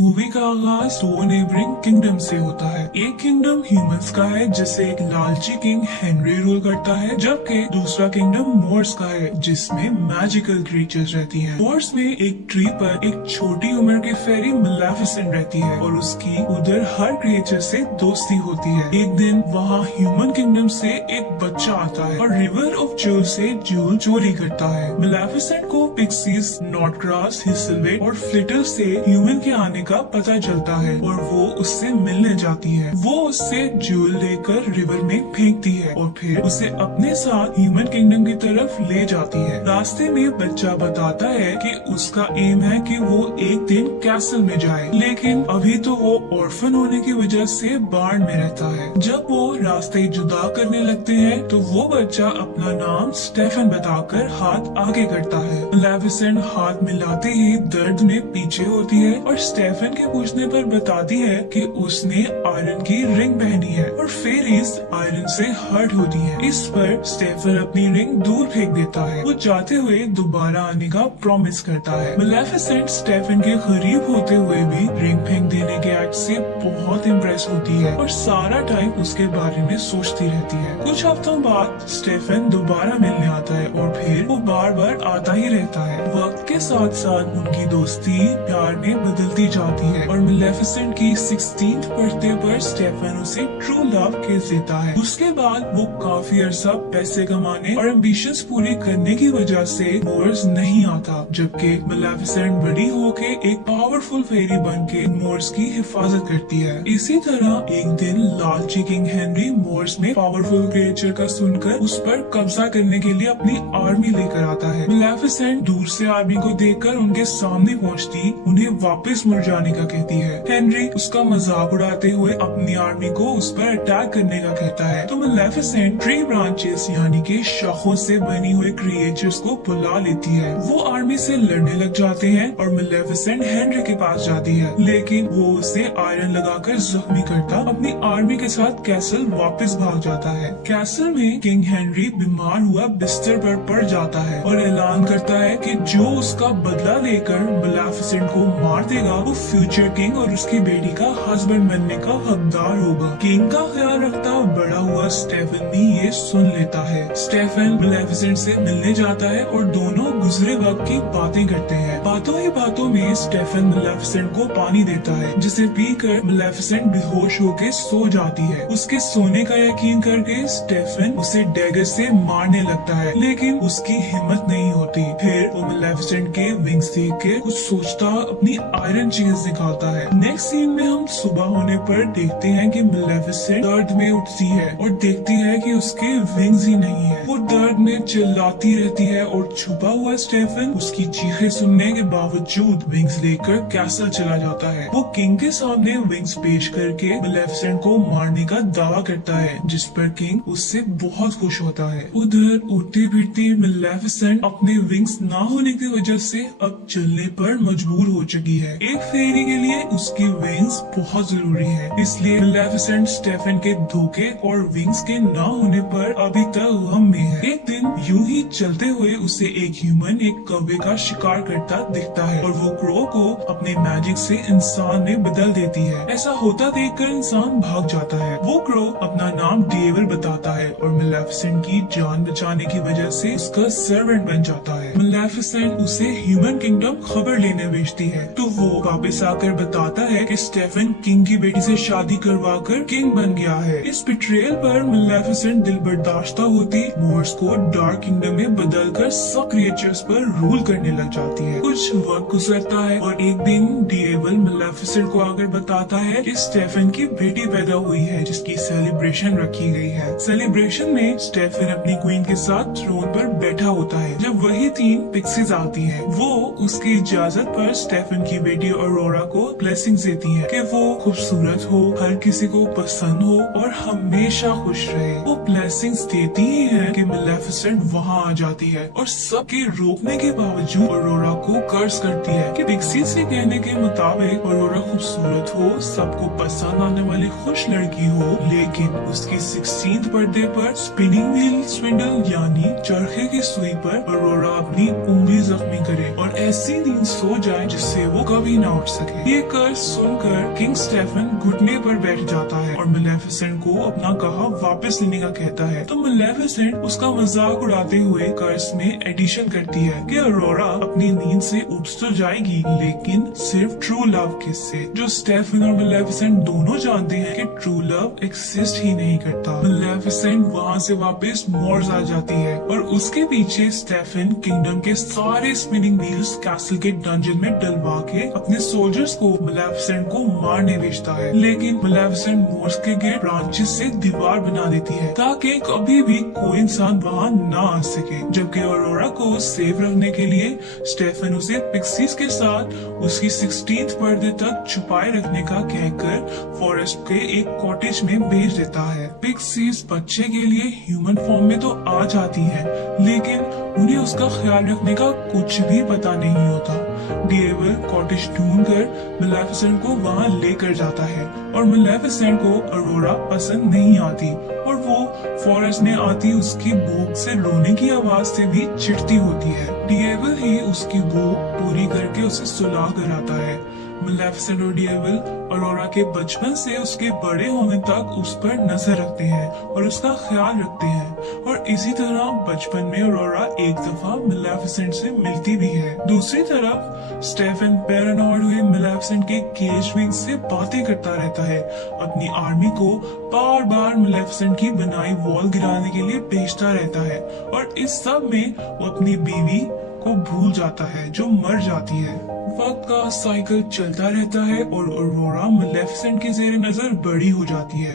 Movie का आगाज दो नेबरिंग किंगडम से होता है। एक किंगडम ह्यूमंस का है जिसे एक लालची किंग हेनरी रूल करता है, जबकि दूसरा किंगडम मोर्स का है जिसमें मैजिकल क्रीचर्स रहती हैं। मोर्स में एक ट्री पर एक छोटी उम्र की फेरी मेलेफिसेंट रहती है और उसकी उधर हर क्रिएचर से दोस्ती होती है। एक दिन वहाँ ह्यूमन किंगडम से एक बच्चा आता है और रिवर ऑफ ज्यूल से ज्यूल चोरी करता है। मेलेफिसेंट को पिक्सीज, नॉटग्रास, हिसलवेट और फ्लिटर से ह्यूमन के आने का पता चलता है और वो उससे मिलने जाती है। वो उससे ज्यूल लेकर रिवर में फेंकती है और फिर उसे अपने साथ ह्यूमन किंगडम की तरफ ले जाती है। रास्ते में बच्चा बताता है कि उसका एम है कि वो एक दिन कैसल में जाए, लेकिन अभी तो वो ऑर्फन होने की वजह से बार्न में रहता है। जब वो रास्ते जुदा करने लगते हैं तो वो बच्चा अपना नाम स्टेफन बताकर हाथ आगे करता है। मेलेफिसेंट हाथ मिलाते ही दर्द में पीछे होती है और स्टेफन के पूछने पर बताती है कि उसने आयरन की रिंग पहनी है और फेरीज आयरन से हर्ट होती है। इस पर स्टेफन अपनी रिंग दूर फेंक देता है। वो जाते हुए दोबारा आने का प्रॉमिस करता है। मेलेफिसेंट स्टेफन के करीब होते हुए भी रिंग फेंक देने के एक्ट से बहुत इम्प्रेस होती है और सारा टाइम उसके बारे में सोचती रहती है। कुछ हफ्तों बाद स्टेफन दोबारा मिलने आता है और फिर वो बार बार आता ही रहता है। वक्त के साथ साथ उनकी दोस्ती प्यार में बदलती जाती है और मेलेफिसेंट की 16th बर्थडे पर स्टेफन उसे ट्रू लव किस देता है। उसके बाद वो काफी अरसा पैसे कमाने और एम्बिशंस पूरी करने की वजह से मोर्स नहीं आता, जबकि मेलेफिसेंट बड़ी होके एक पावरफुल फेरी बनके मोर्स की हिफाजत करती है। इसी तरह एक दिन लालची किंग हेनरी मोर्स में पावरफुल क्रिएचर का सुनकर उस पर कब्जा करने के लिए अपनी आर्मी लेकर आता है। मेलेफिसेंट दूर से आर्मी को देखकर उनके सामने पहुंचती उन्हें वापस मुड़ जाने का कहती है। हेनरी उसका मजाक उड़ाते हुए अपनी आर्मी को उस पर अटैक करने का कहता है, तो मेलेफिसेंट ट्री ब्रांचेस यानी कि शाखों से बनी हुई क्रिएचर्स को बुला लेती है। वो आर्मी से लड़ने लग जाते हैं और मेलेफिसेंट हेनरी के पास जाती है, लेकिन वो उसे आयरन लगाकर जख्मी करता अपनी आर्मी के साथ कैसल वापस भाग जाता है। कैसल में किंग हेनरी बीमार हुआ बिस्तर पर पड़ जाता है और ऐलान करता है कि जो उसका बदला लेकर मेलेफिसेंट को मार देगा वो फ्यूचर किंग और उसकी बेटी का हस्बैंड बनने का हकदार होगा। किंग का ख्याल रखता बड़ा हुआ स्टेफन भी ये सुन लेता है। स्टेफन मेलेफिसेंट से मिलने जाता है और दोनों गुजरे वक्त की बातें करते हैं। बातों ही बातों में स्टेफन मेलेफिसेंट को पानी देता है, जिसे पीकर मेलेफिसेंट बेहोश होकर सो जाती है। उसके सोने का यकीन करके स्टेफन उसे डैगर से मारने लगता है, लेकिन उसकी हिम्मत नहीं होती। फिर वो मेलेफिसेंट के विंग्स देख के कुछ सोचता अपनी आयरन चीज निकालता है। नेक्स्ट सीन में हम सुबह होने पर देखते हैं कि मेलेफिसेंट दर्द में उठती है और देखती है कि उसके विंग्स ही नहीं है। वो दर्द में चिल्लाती रहती है और छुपा हुआ स्टेफन उसकी चीखें सुनने के बावजूद विंग्स लेकर कैसल चला जाता है। वो किंग के सामने विंग्स पेश करके मेलेफिसेंट को मारने का दावा करता है, जिस पर किंग उससे बहुत खुश होता है। उधर उठती फिरती मेलेफिसेंट अपने विंग्स ना होने की वजह से अब चलने पर मजबूर हो चुकी है। एक फेरी के लिए उसकी विंग्स बहुत जरूरी है, इसलिए मेलेफिसेंट स्टेफन के धोखे और विंग्स के ना होने पर अभी तक गम में है। एक दिन यूं ही चलते हुए उसे एक ह्यूमन एक कौवे का शिकार करता दिखता है और वो क्रो को अपने मैजिक से इंसान में बदल देती है। ऐसा होता देखकर इंसान भाग जाता है। वो क्रो अपना नाम डेविल बताता है और मेलेफिसेंट की जान बचाने की वजह से उसका सर्वेंट बन जाता है। मेलेफिसेंट उसे ह्यूमन किंगडम खबर लेने भेजती है, तो वो वापस आकर बताता है कि स्टेफन किंग की बेटी से शादी करवाकर किंग बन गया है। इस बिट्रेयल पर मेलेफिसेंट दिल बर्दाश्ता होती मोर्स को डार्क किंगडम में बदलकर सब क्रिएचर्स पर रूल करने लग जाती है। कुछ वक्त गुजरता है और एक दिन डेविल मेलेफिसेंट को आकर बताता है कि स्टेफन की बेटी पैदा हुई है, जिसकी सेलिब्रेशन रखी गई है। सेलिब्रेशन में स्टेफन अपनी क्वीन के साथ थ्रोन पर बैठा होता है जब वही तीन पिक्सीज आती हैं। वो उसकी इजाजत पर स्टेफन की बेटी ऑरोरा को ब्लेसिंग्स देती हैं कि वो खूबसूरत हो, हर किसी को पसंद हो और हमेशा खुश रहे। वो ब्लेसिंग्स देती ही है कि मेलेफिसेंट वहाँ आ जाती है और सबके रोकने के बावजूद ऑरोरा को कर्ज करती है कि पिक्सीज के कहने के मुताबिक ऑरोरा खूबसूरत हो, सबको पसंद आने वाली खुश लड़की हो, लेकिन उसकी 16th बर्थडे पर स्पिनिंग व्हील स्विंडल यानी चरखे की सुई पर ऑरोरा अपनी उंगली जख्मी करे और ऐसी नींद सो जाए जिससे वो कभी ना उठ सके। ये कर्ज सुनकर किंग स्टेफन घुटने पर बैठ जाता है और मेलेफिसेंट को अपना कहा वापस लेने का कहता है। तो मेलेफिसेंट उसका मजाक उड़ाते हुए कर्ज में एडिशन करती है कि अरोरा अपनी नींद से उठ तो जाएगी, लेकिन सिर्फ ट्रू लव किस से, जो स्टेफन और मेलेफिसेंट दोनों जानते हैं कि ट्रू लव एक्सिस्ट ही नहीं करता। मेलेफिसेंट वहाँ से वापस मोर्स आ जाती है और उसके पीछे स्टेफन किंगडम के सारे स्पिनिंग व्हील्स कैसल के डंजन में डलवा के अपने सोल्जर्स को मेलेफिसेंट को मारने भेजता है। लेकिन मेलेफिसेंट मोर्स के गेट ब्रांचेस से दीवार बना देती है ताकि कभी भी कोई इंसान वहाँ ना आ सके। जबकि अरोरा को सेफ रखने के लिए स्टेफन उसे पिक्सीज के साथ उसकी 16th बर्थडे तक छुपाए रखने का कहकर फॉरेस्ट के एक कॉटेज में भेज देता है। पिक्सीज बच्चे के लिए ह्यूमन फॉर्म में तो आ जाती है, लेकिन उन्हें उसका ख्याल रखने का कुछ भी पता नहीं होता। डेविल कॉटेज ढूंढकर मेलेफिसेंट को वहां लेकर जाता है और मेलेफिसेंट को अरोरा पसंद नहीं आती और वो फॉरेस्ट में आती उसकी भूख से रोने की आवाज से भी चिढ़ती होती है। डेविल ही उसकी भूख पूरी करके उसे सुला कर आता है। मेलेफिसेंट और डेविल अरोरा के बचपन से उसके बड़े होने तक उस पर नजर रखते हैं और उसका ख्याल रखते हैं और इसी तरह बचपन में अरोरा एक दफा मेलेफिसेंट से मिलती भी है। दूसरी तरफ स्टेफन पैरानॉइड हुए मेलेफिसेंट के केज विंग से बातें करता रहता है, अपनी आर्मी को बार बार मेलेफिसेंट की बनाई वॉल गिराने के लिए भेजता रहता है और इस सब में वो अपनी बीवी को भूल जाता है जो मर जाती है। वक्त का साइकिल चलता रहता है और अरोरा मेलेफिसेंट की ज़ेरे नजर बड़ी हो जाती है।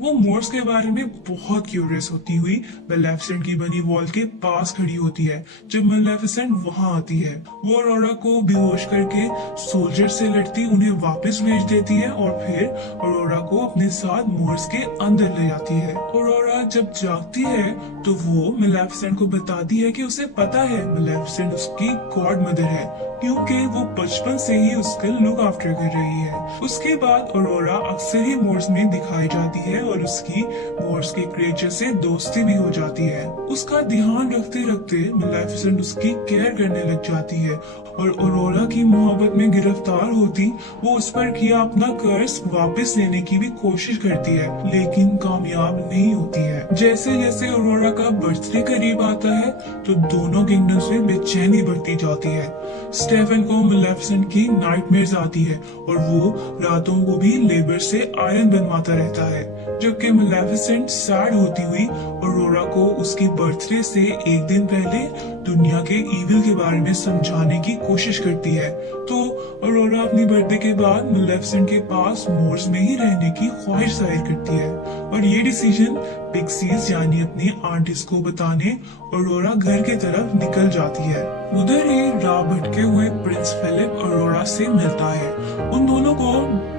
वो मोर्स के बारे में बहुत क्यूरियस होती हुई मेलेफिसेंट की बनी वॉल के पास खड़ी होती है। जब मेलेफिसेंट वहां आती है, वो अरोरा को बेहोश करके सोल्जर से लड़ती उन्हें वापस भेज देती है और फिर अरोरा को अपने साथ मोर्स के अंदर ले जाती है। अरोरा जब जागती है तो वो मेलेफिसेंट को बताती है कि उसे पता है मेलेफिसेंट उसकी गॉड मदर है, क्योंकि वो बचपन से ही उसका लुक आफ्टर कर रही है। उसके बाद अरोरा अक्सर ही मोर्स में दिखाई जाती है और उसकी मोर्स के क्रिएचर से दोस्ती भी हो जाती है। उसका ध्यान रखते रखते मेलेफिसेंट उसकी केयर करने लग जाती है और अरोरा की मोहब्बत में गिरफ्तार होती वो उस पर किया अपना कर्ज वापस लेने की भी कोशिश करती है, लेकिन कामयाब नहीं होती है। जैसे जैसे अरोरा का बर्थडे करीब आता है तो दोनों किंगडम्स में बेचैनी बढ़ती जाती है। स्टेफन को मेलेफिसेंट की नाइटमेयर्स आती है और वो रातों को भी लेबर से आयरन बनवाता रहता है, जबकि मेलेफिसेंट सैड होती हुई अरोरा को उसकी बर्थडे से एक दिन पहले दुनिया के इविल के बारे में समझाने की कोशिश करती है। तो अरोरा अपनी बर्थडे के बाद मेलेफिसेंट के पास मोर्स में ही रहने की ख्वाहिश जाहिर करती है और ये डिसीजन पिक्सीज यानी अपनी आर्टिस्ट को बताने अरोरा घर के तरफ निकल जाती है। उधर ही राह भटके हुए प्रिंस फिलिप अरोरा से मिलता है। उन दोनों को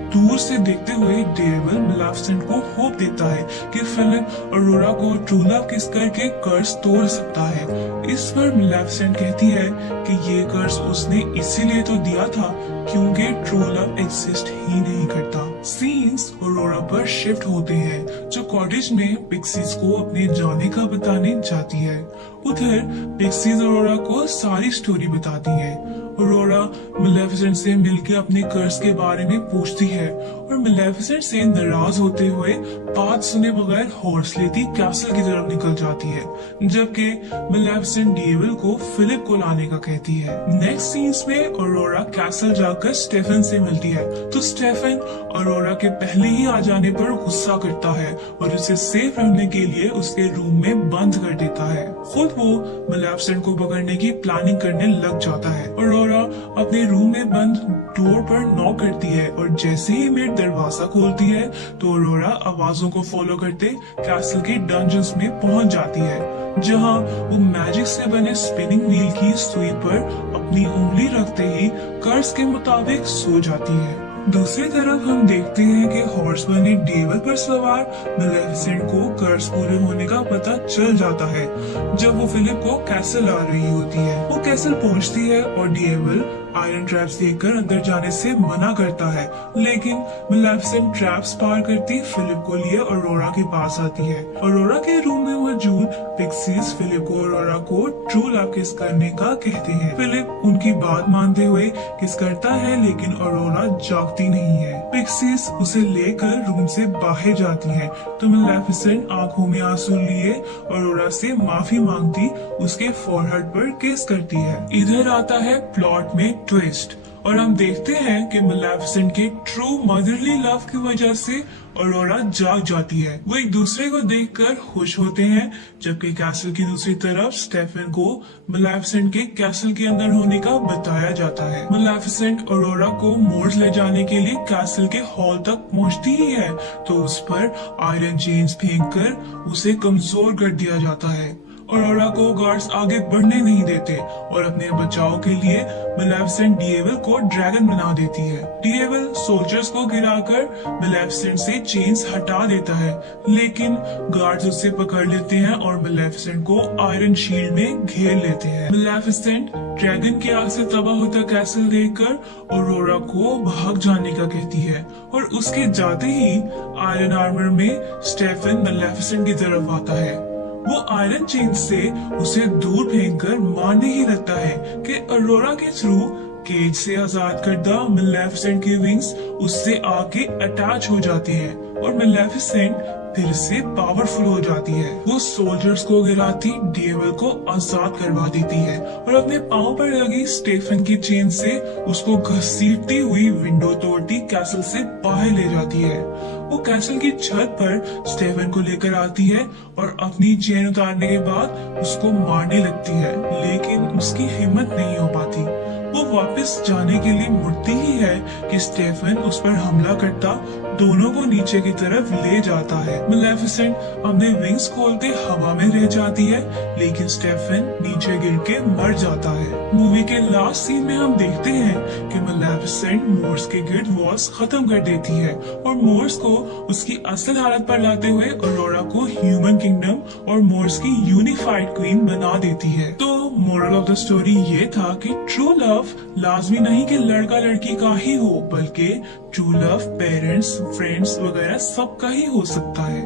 दूर से देखते हुए डेविल मेलेफिसेंट को होप देता है कि फिलिप अरोरा को ट्रू लव किस करके कर्ज तोड़ सकता है। इस पर मेलेफिसेंट कहती है कि ये कर्ज उसने इसीलिए तो दिया था क्योंकि ट्रू लव एग्जिस्ट ही नहीं करता। सीन्स अरोरा पर शिफ्ट होते हैं जो कॉटेज में पिक्सीज को अपने जाने का बताने जाती है। उधर पिक्सीज अरोरा को सारी स्टोरी बताती है। अरोरा मेलेफिसेंट से मिलकर अपने कर्ज के बारे में पूछती है और मेलेफिसेंट से नाराज होते हुए बात सुने बगैर हॉर्स लेती कैसल की तरफ निकल जाती है, जबकि मेलेफिसेंट डेविल को फिलिप को लाने का कहती है। नेक्स्ट सीन्स में अरोरा कैसल जाकर स्टेफन से मिलती है तो स्टेफन अरोरा के पहले ही आ जाने पर गुस्सा करता है और उसे सेफ रखने के लिए उसके रूम में बंद कर देता है। खुद वो मेलेफिसेंट को पकड़ने की प्लानिंग करने लग जाता है। अरोरा अपने रूम में बंद डोर पर नॉक करती है और जैसे ही मेड दरवाजा खोलती है तो अरोरा आवाजों को फॉलो करते कैसल के डंजन्स में पहुंच जाती है, जहां वो मैजिक से बने स्पिनिंग व्हील की सुई पर अपनी उंगली रखते ही कर्ज के मुताबिक सो जाती है। दूसरी तरफ हम देखते हैं कि हॉर्स बने डेविल पर सवार मेलेफिसेंट को कर्ज पूरे होने का पता चल जाता है जब वो फिलिप को कैसल आ रही होती है। वो कैसल पहुंचती है और डेविल आयरन ट्रैप्स देखकर अंदर जाने से मना करता है, लेकिन मेलेफिसेंट ट्रैप्स पार करती फिलिप को लिए ऑरोरा के पास आती है। ऑरोरा के रूम में मौजूद पिक्सीज फिलिप को ऑरोरा को ट्रू लव किस करने का कहते हैं। फिलिप उनकी बात मानते हुए किस करता है, लेकिन ऑरोरा जागती नहीं है। पिक्सीज उसे लेकर रूम से बाहर जाती हैं, तो मेलेफिसेंट आंखों में आंसू लिए ऑरोरा से माफी मांगती उसके फोरहेड पर किस करती है। इधर आता है प्लॉट में ट्विस्ट और हम देखते हैं कि मेलेफिसेंट के ट्रू मदरली लव की वजह से ऑरोरा जाग जाती है। वो एक दूसरे को देखकर खुश होते हैं, जबकि कैसल की दूसरी तरफ स्टेफन को मेलेफिसेंट के कैसल के अंदर होने का बताया जाता है। मेलेफिसेंट ऑरोरा को मोर्स ले जाने के लिए कैसल के हॉल तक पहुंचती ही है, तो उस पर आयरन चेन्स फेंककर उसे कमजोर कर दिया जाता है। ऑरोरा को गार्ड्स आगे बढ़ने नहीं देते और अपने बचाव के लिए मेलेफिसेंट डीएविल को ड्रैगन बना देती है। डीएविल सोल्जर्स को गिराकर मेलेफिसेंट से चेन्स हटा देता है, लेकिन गार्ड्स उसे पकड़ लेते हैं और मेलेफिसेंट को आयरन शील्ड में घेर लेते हैं। मेलेफिसेंट ड्रैगन की आग से तबाह होता कैसल देखकर ऑरोरा को भाग जाने का कहती है और उसके जाते ही आयरन आर्मर में स्टेफन मेलेफिसेंट की तरफ आता है। वो आयरन चेन से उसे दूर फेंककर मारने ही लगता है कि ऑरोरा के थ्रू केज से आजाद करदा मेलेफिसेंट की विंग्स उससे आके अटैच हो जाती हैं और मेलेफिसेंट फिर से पावरफुल हो जाती है। वो सोल्जर्स को गिराती डीएविल को आजाद करवा देती है और अपने पांव पर लगी स्टेफन की चेन से उसको घसीटती हुई विंडो तोड़ती कैसल से बाहर ले जाती है। वो कैसल की छत पर स्टेफन को लेकर आती है और अपनी चेन उतारने के बाद उसको मारने लगती है, लेकिन उसकी हिम्मत नहीं हो पाती। वो वापस जाने के लिए मुड़ती ही है कि स्टेफन उस पर हमला करता दोनों को नीचे की तरफ ले जाता है। मेलेफिसेंट अपने विंग्स खोलते हवा में रह जाती है, लेकिन स्टेफन नीचे गिर के मर जाता है। मूवी के लास्ट सीन में हम देखते हैं कि मेलेफिसेंट मोर्स के गिल्ड वॉर्स खत्म कर देती है और मोर्स को उसकी असल हालत पर लाते हुए ऑरोरा को ह्यूमन किंगडम और मोर्स की यूनिफाइड क्वीन बना देती है। तो मोरल ऑफ द स्टोरी ये था कि ट्रू लव लाजमी नहीं कि लड़का लड़की का ही हो, बल्कि ट्रू लव पेरेंट्स, फ्रेंड्स वगैरह सबका ही हो सकता है।